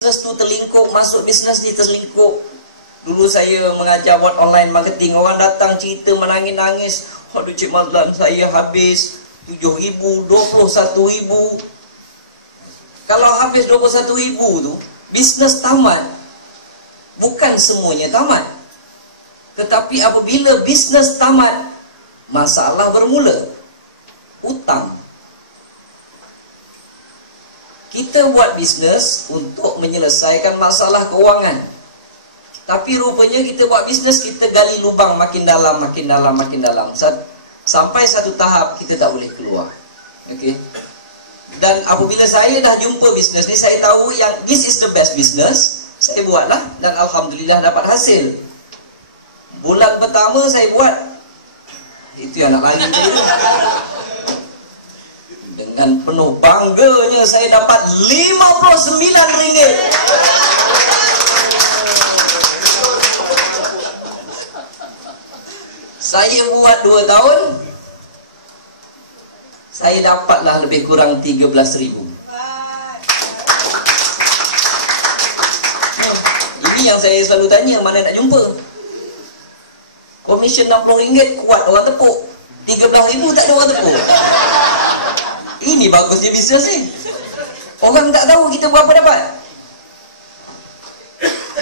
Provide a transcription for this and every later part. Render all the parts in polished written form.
Bisnes tu terlingkup, masuk bisnes ni terlingkup. Dulu saya mengajar buat online marketing, orang datang cerita menangis-nangis, aduh Cik Mazlan, saya habis 7,000, 21,000. Kalau habis 21,000 tu, bisnes tamat. Bukan semuanya tamat. Tetapi apabila bisnes tamat, masalah bermula. Hutang. Kita buat bisnes untuk menyelesaikan masalah keuangan. Tapi rupanya kita buat bisnes, kita gali lubang makin dalam, makin dalam, makin dalam. Sampai satu tahap kita tak boleh keluar. Okey. Dan apabila saya dah jumpa bisnes ni, saya tahu yang this is the best business. Saya buatlah dan alhamdulillah dapat hasil. Bulan pertama saya buat, itu yang nak lari tadi. Dengan penuh bangganya saya dapat RM59. Saya buat 2 tahun, saya dapatlah lebih kurang 13,000. Ini yang saya selalu tanya, mana nak jumpa? Komisen RM60 kuat orang tepuk, 13,000 tak ada orang tepuk. Ini bagusnya bisnes ni. Orang tak tahu kita berapa dapat.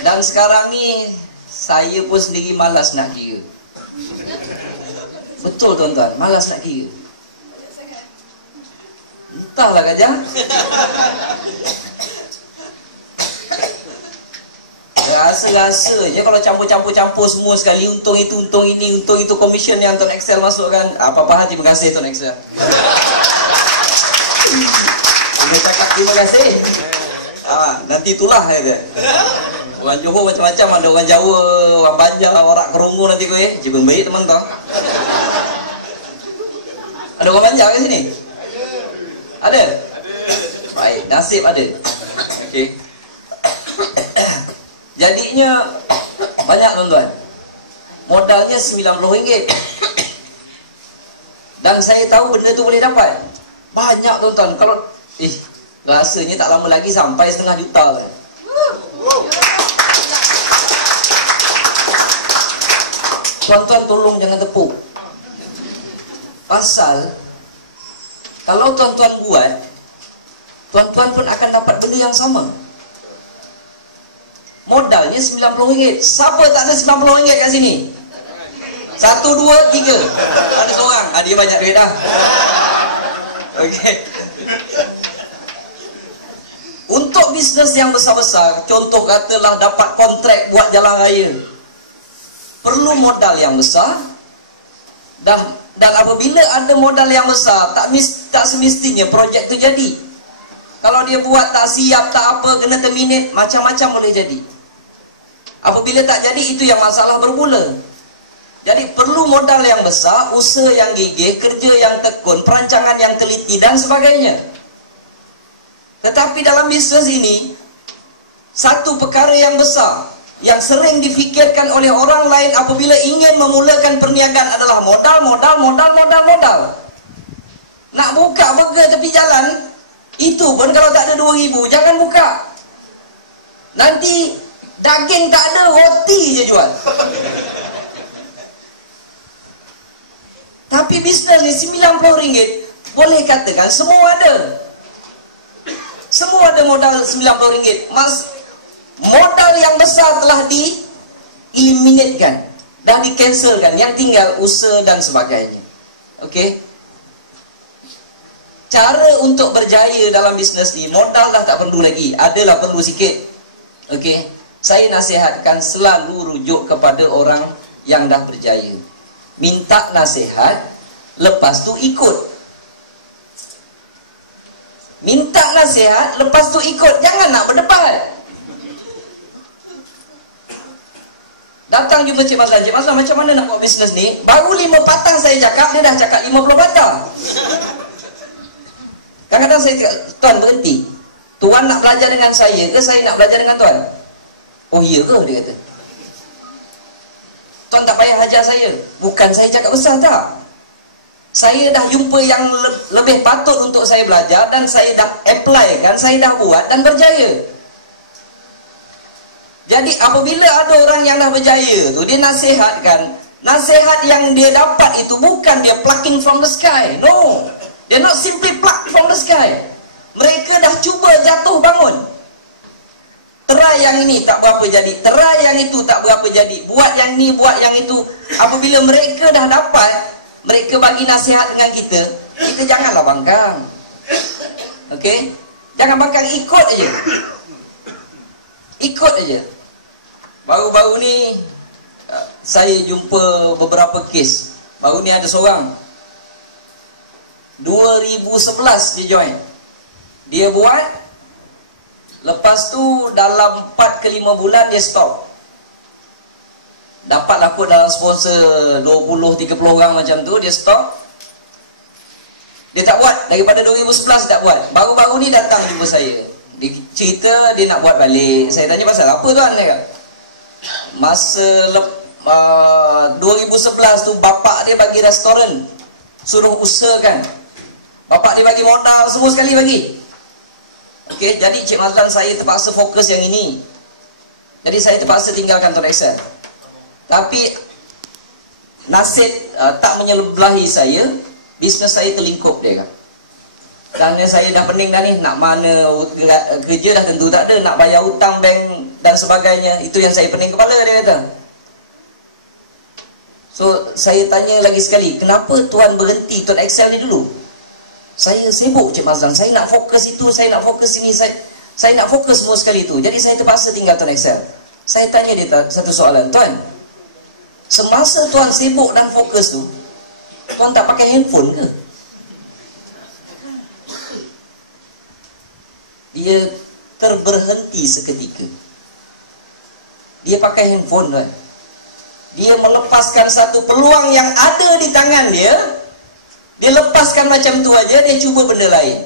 Dan sekarang ni saya pun sendiri malas nak kira. Betul tuan-tuan, malas nak kira. Entahlah Kajang. Rasa-rasanya kalau campur-campur semua sekali, untung itu, untung ini, untung itu, komisen yang Tuan Excel masukkan. Apa-apa, terima kasih Tuan Excel. Dia cakap terima kasih. Nanti itulah dia. Orang Johor macam-macam, ada orang Jawa, orang Banjar, orang Kerungu nanti kau jibun baik teman tau. Ada orang Banjar ke sini? Ada? Baik, nasib ada. Okey. Jadinya banyak tuan-tuan. Modalnya RM90. Dan saya tahu benda tu boleh dapat. Banyak tuan-tuan. Kalau rasanya tak lama lagi sampai setengah juta kan. Tuan-tuan tolong jangan tepuk. Pasal kalau tuan-tuan buat, tuan-tuan pun akan dapat benda yang sama. Modalnya RM90. Siapa tak ada RM90 kat sini? 1, 2, 3. Ada seorang. Dia banyak duit dah. Okey. Untuk bisnes yang besar-besar, contoh katalah dapat kontrak buat jalan raya, perlu modal yang besar. Dan apabila ada modal yang besar, tak semestinya projek tu jadi. Kalau dia buat tak siap, tak apa, kena terminate, macam-macam boleh jadi. Apabila tak jadi, itu yang masalah bermula. Jadi perlu modal yang besar, usaha yang gigih, kerja yang tekun, perancangan yang teliti dan sebagainya. Tetapi dalam bisnes ini, satu perkara yang besar yang sering difikirkan oleh orang lain apabila ingin memulakan perniagaan adalah modal. Nak buka burger tepi jalan, itu pun kalau tak ada 2,000, jangan buka. Nanti daging tak ada, roti je jual. Tapi bisnes ni RM90, boleh katakan semua ada. Semua ada modal RM90. Modal yang besar telah di-eliminatekan, dah di-cancelkan. Yang tinggal usaha dan sebagainya. Okey. Cara untuk berjaya dalam bisnes ni, modal dah tak perlu lagi. Adalah perlu sikit. Okey. Saya nasihatkan selalu rujuk kepada orang yang dah berjaya. Minta nasihat, lepas tu ikut. Minta nasihat, lepas tu ikut. Jangan nak berdebat. Datang jumpa Cik Mazlan. Cik Mazlan, macam mana nak buat bisnes ni? Baru 5 patang saya cakap, dia dah cakap 50 patang. Kadang-kadang saya cakap, Tuan berhenti. Tuan nak belajar dengan saya ke saya nak belajar dengan Tuan? Oh iya ke? Dia kata. Tuan tak payah ajar saya. Bukan saya cakap besar tak. Saya dah jumpa yang lebih patut untuk saya belajar dan saya dah apply kan, saya dah buat dan berjaya. Jadi apabila ada orang yang dah berjaya tu, dia nasihatkan, nasihat yang dia dapat itu bukan dia plucking from the sky. No, they're not simply pluck from the sky. Mereka dah cuba jatuh bangun. Try yang ini tak berapa jadi, try yang itu tak berapa jadi, buat yang ni, buat yang itu. Apabila mereka dah dapat, mereka bagi nasihat dengan kita, kita janganlah bangkang. Okey? Jangan bangkang, ikut aja. Ikut aja. Baru-baru ni saya jumpa beberapa kes. Baru ni ada seorang 2011 dia join. Dia buat, lepas tu dalam 4 ke 5 bulan dia stop. Dapatlah kot dalam sponsor 20-30 orang macam tu, dia stop. Dia tak buat, daripada 2011 tak buat. Baru-baru ni datang jumpa saya. Dia cerita dia nak buat balik. Saya tanya pasal apa tuan? Dia kata, masa 2011 tu bapak dia bagi restoran, suruh usahakan. Bapak dia bagi modal semua sekali bagi. Okey, jadi Cik Mazlan saya terpaksa fokus yang ini. Jadi saya terpaksa tinggalkan Tuan Excel. Tapi nasib tak menyebelahi saya, bisnes saya terlingkup dia kan. Kerana saya dah pening dah ni, nak mana kerja dah tentu tak ada, nak bayar hutang bank dan sebagainya, itu yang saya pening kepala, dia kata. So saya tanya lagi sekali, kenapa Tuan berhenti Tuan Excel ni dulu? Saya sibuk Cik Mazlan, saya nak fokus itu, saya nak fokus ini, saya nak fokus semua sekali tu. Jadi saya terpaksa tinggal Tuan Excel. Saya tanya dia satu soalan, Tuan, semasa Tuan sibuk dan fokus tu, Tuan tak pakai handphone ke? Dia terberhenti seketika. Dia pakai handphone, Tuan. Dia melepaskan satu peluang yang ada di tangan dia. Dia lepaskan macam tu aja, dia cuba benda lain.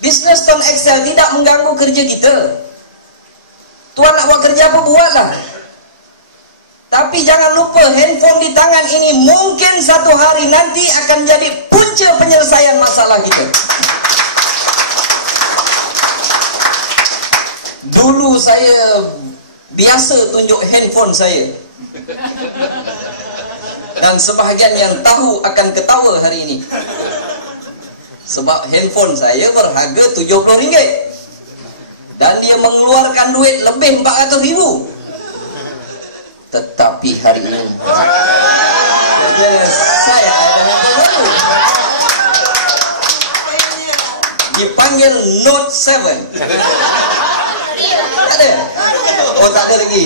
Bisnes Tuan Excel tidak mengganggu kerja kita. Tuan nak buat kerja apa, buatlah. Tapi jangan lupa, handphone di tangan ini mungkin satu hari nanti akan jadi punca penyelesaian masalah kita. Dulu saya biasa tunjuk handphone saya. Dan sebahagian yang tahu akan ketawa hari ini. Sebab handphone saya berharga RM70. Dan dia mengeluarkan duit lebih RM400,000. Tetapi hari ini saya ada handphone baru. Dipanggil Note 7. Tak ada? Oh tak ada lagi.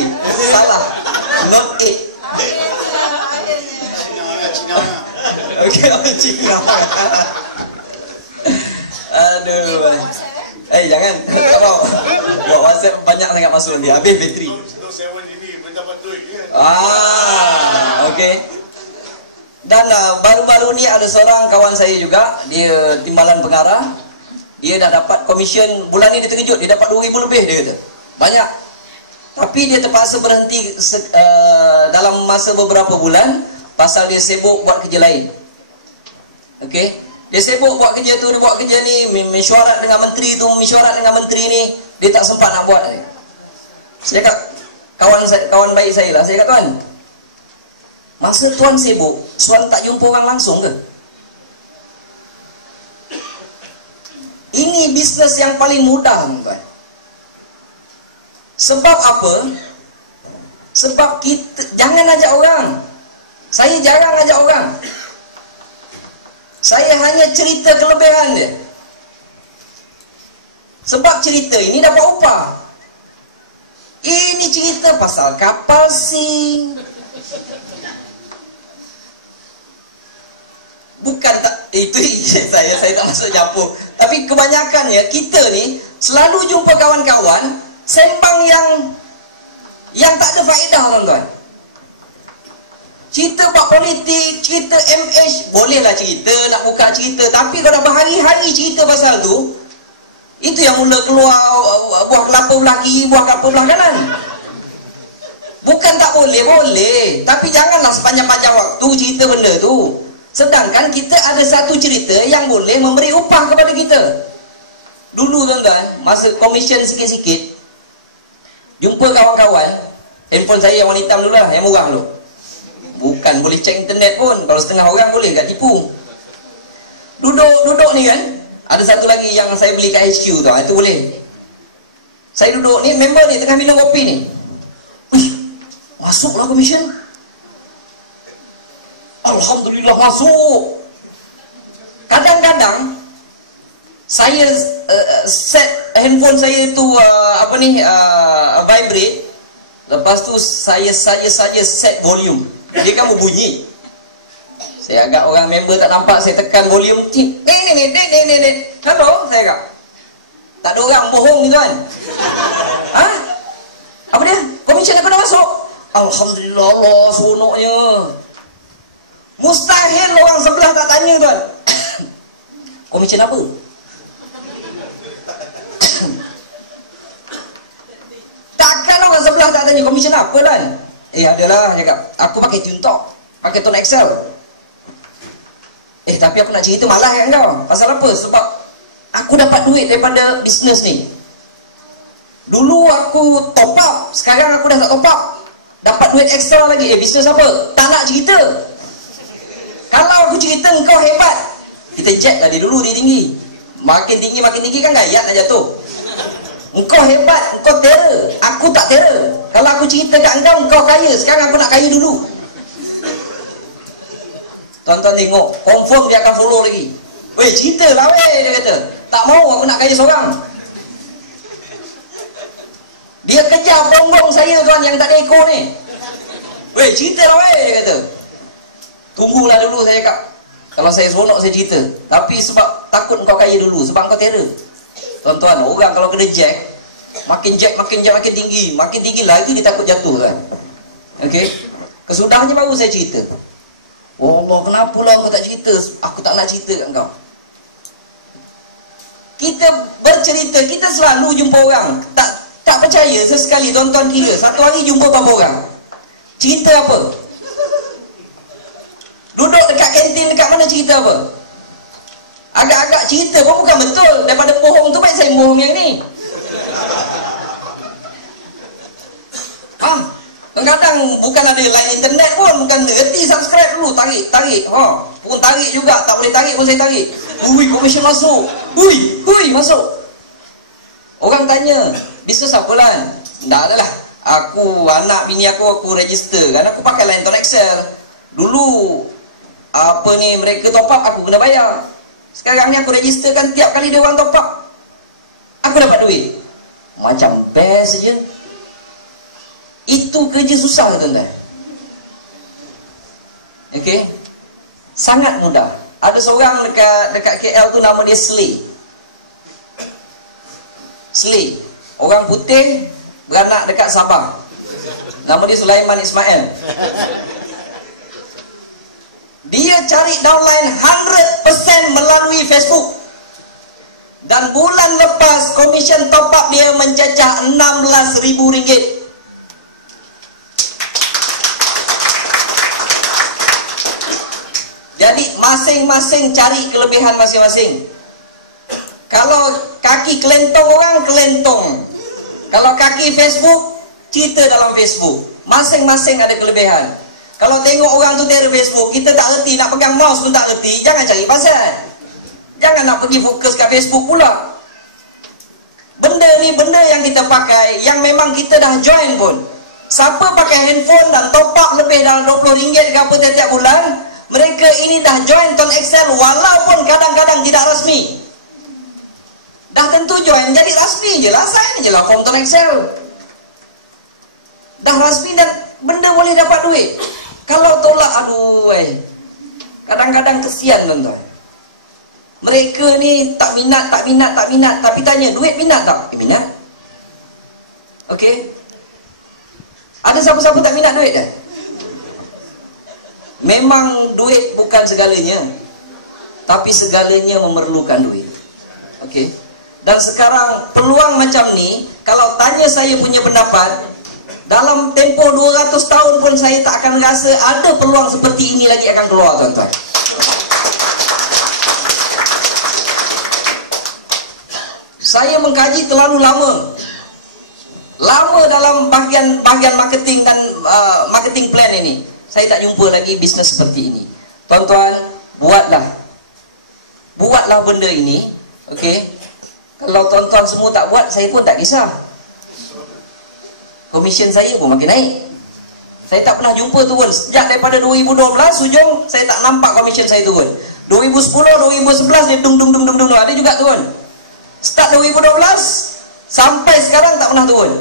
Salah. Note 8. Okey, orang Cina. Aduh. Jangan. Tak mau. Buat WhatsApp banyak sangat masuk nanti. Habis bateri. Okey. Dan baru-baru ni ada seorang kawan saya juga, dia timbalan pengarah. Dia dah dapat komisen, bulan ni dia terkejut, dia dapat 2,000 lebih dia kata. Banyak. Tapi dia terpaksa berhenti dalam masa beberapa bulan pasal dia sibuk buat kerja lain. Okey. Dia sibuk buat kerja tu, dia buat kerja ni, mesyuarat dengan menteri tu, mesyuarat dengan menteri ni, dia tak sempat nak buat. Saya kata, kawan baik saya lah, saya kata, Tuan, masa Tuan sibuk, Tuan tak jumpa orang langsung ke? Ini bisnes yang paling mudah, Tuan. Sebab apa? Sebab kita jangan ajak orang. Saya jarang ajak orang. Saya hanya cerita kelebihan dia. Sebab cerita ini dapat upah. Ini cerita pasal kapal sing. Bukan tak, itu saya tak masuk campur. Tapi kebanyakannya kita ni selalu jumpa kawan-kawan sembang yang tak ada faedah, tuan-tuan. Cerita buat politik, cerita MH, bolehlah cerita, nak buka cerita. Tapi kalau berhari-hari cerita pasal tu, itu yang mula keluar buah kelapa belah kiri, buah kelapa belah kanan. Bukan tak boleh, boleh. Tapi janganlah sepanjang-panjang waktu cerita benda tu. Sedangkan kita ada satu cerita yang boleh memberi upah kepada kita. Dulu tuan-tuan, masa komisen sikit-sikit, jumpa kawan-kawan, Handphone saya yang warna hitam dulu lah, yang murah dulu. Bukan boleh cek internet pun. Kalau setengah orang boleh tak tipu. Duduk ni kan. Ada satu lagi yang saya beli kat HQ tu. Itu boleh. Saya duduk ni, member ni tengah minum kopi ni. Wih, masuklah komisen. Alhamdulillah masuk. Kadang-kadang saya set handphone saya tu vibrate. Lepas tu saya saja set volume. Dia kan berbunyi. Saya agak orang member tak nampak, saya tekan volume. Ni. Hello, saya agak. Tak ada orang bohong gitu kan. Ha? Apa dia? Komisen aku dah masuk. Alhamdulillah, Allah seronoknya. Mustahil orang sebelah tak tanya tuan. Komisen apa? Takkan orang sebelah tak tanya komisen apa kan? Adalah cakap, aku pakai TuneTalk, pakai Tone Excel. Tapi aku nak cerita malah kan kau. Pasal apa? Sebab aku dapat duit daripada bisnes ni. Dulu aku top up, sekarang aku dah tak top up. Dapat duit ekstra lagi. Bisnes apa? Tak nak cerita. Kalau aku cerita engkau hebat, kita check lah dia dulu, dia tinggi. Makin tinggi kan gayat nak jatuh. Engkau hebat, engkau terror. Aku tak terror. Kalau aku cerita kat engkau kaya. Sekarang aku nak kaya dulu. Tuan-tuan tengok, confirm dia akan follow lagi. Weh, cerita lah weh, dia kata. Tak mau aku nak kaya seorang. Dia kejar bonggong saya tuan yang tak ada ekor ni. Weh, cerita lah weh, dia kata. Tunggulah dulu, saya cakap. Kalau saya seronok saya cerita. Tapi sebab takut engkau kaya dulu, sebab engkau terror. Tuan-tuan, orang kalau kena jack makin tinggi. Makin tinggi lagi dia takut jatuh kan. Okey. Kesudahnya baru saya cerita. Oh Allah, kenapa lah kau tak cerita? Aku tak nak cerita kat kau. Kita bercerita, kita selalu jumpa orang. Tak percaya sesekali tuan-tuan kira satu hari jumpa berapa orang? Cerita apa? Duduk dekat kantin, dekat mana cerita apa? Agak-agak cerita pun bukan betul. Daripada bohong tu baik saya bohong yang ni. Kadang-kadang bukan ada line internet pun, bukan reti subscribe dulu, tarik. Pun tarik juga, tak boleh tarik pun saya tarik. Komisen masuk. Masuk. Orang tanya, bisnes apa lah? Tak adalah. Aku, anak bini aku register. Kan aku pakai line Tone Excel. Dulu mereka top up aku kena bayar. Sekarang ni aku registerkan tiap kali dia orang top up, aku dapat duit. Macam best je. Itu kerja susah tuan-tuan. Okey. Sangat mudah. Ada seorang dekat KL tu nama dia Slay. Orang putih beranak dekat Sabah. Nama dia Sulaiman Ismail. Dia cari downline 100% melalui Facebook. Dan bulan lepas komisen top up dia mencecah RM16,000. Jadi masing-masing cari kelebihan masing-masing. Kalau kaki kelentong orang, kelentong. Kalau kaki Facebook, cerita dalam Facebook. Masing-masing ada kelebihan. Kalau tengok orang tu dari Facebook, kita tak reti, nak pegang mouse pun tak reti, jangan cari pasal. Jangan nak pergi fokus kat Facebook pula. Benda ni benda yang kita pakai, yang memang kita dah join pun. Siapa pakai handphone dan top up lebih dalam RM20 ke apa tiap-tiap bulan, mereka ini dah join Tone Excel walaupun kadang-kadang tidak rasmi. Dah tentu join, jadi rasmi je lah, sign je lah form Tone Excel. Dah rasmi dan benda boleh dapat duit. Kalau tolak, kadang-kadang kesian tuan-tuan. Mereka ni tak minat, tapi tanya, duit minat tak? Minat. Okey. Ada siapa-siapa tak minat duit kan? Memang duit bukan segalanya, tapi segalanya memerlukan duit. Okey. Dan sekarang peluang macam ni, kalau tanya saya punya pendapat, dalam tempoh 200 tahun pun saya tak akan rasa ada peluang seperti ini lagi akan keluar tuan-tuan. Saya mengkaji terlalu lama. lama dalam bahagian marketing dan marketing plan ini, saya tak jumpa lagi bisnes seperti ini. Tuan-tuan, buatlah benda ini, okey. Kalau tuan-tuan semua tak buat, saya pun tak kisah. Komisen saya pun makin naik. Saya tak pernah jumpa turun. Sejak daripada 2012 hujung, saya tak nampak komisen saya turun. 2010, 2011 dia dung. Ada juga turun. Start 2012 sampai sekarang tak pernah turun.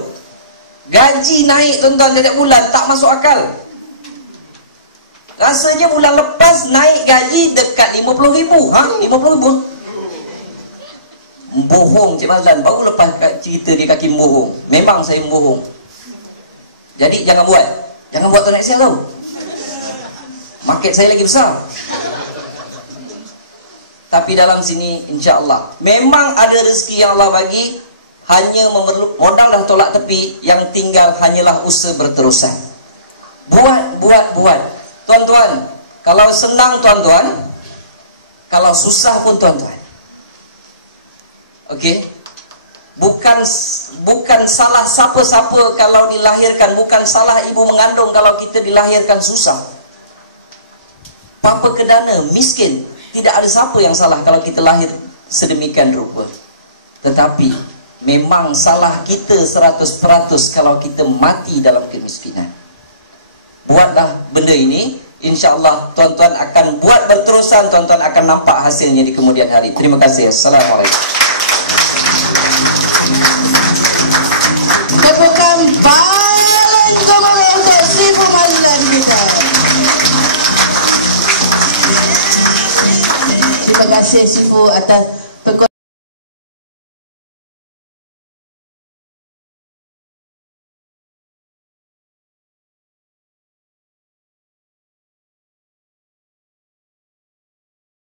Gaji naik tuan-tuan setiap bulan, tak masuk akal. Rasanya bulan lepas naik gaji dekat 50,000. 50,000? Bohong Cik Mazlan. Baru lepas cerita dia kaki bohong. Memang saya bohong. Jadi jangan buat. Jangan buat tuan Excel tau. Market saya lagi besar. Tapi dalam sini insya-Allah memang ada rezeki yang Allah bagi, hanya memerlukan modal dah tolak tepi, yang tinggal hanyalah usaha berterusan. Buat. Tuan-tuan, kalau senang tuan-tuan, kalau susah pun tuan-tuan. Okey. Bukan salah siapa-siapa kalau dilahirkan, bukan salah ibu mengandung kalau kita dilahirkan susah. Papa kedana, miskin, tidak ada siapa yang salah kalau kita lahir sedemikian rupa. Tetapi memang salah kita 100% kalau kita mati dalam kemiskinan. Buatlah benda ini, insya-Allah tuan-tuan akan buat berterusan, tuan-tuan akan nampak hasilnya di kemudian hari. Terima kasih. Assalamualaikum. Tepukan paling gemuruh untuk Sifu Mazlan kita. Terima kasih Sifu atas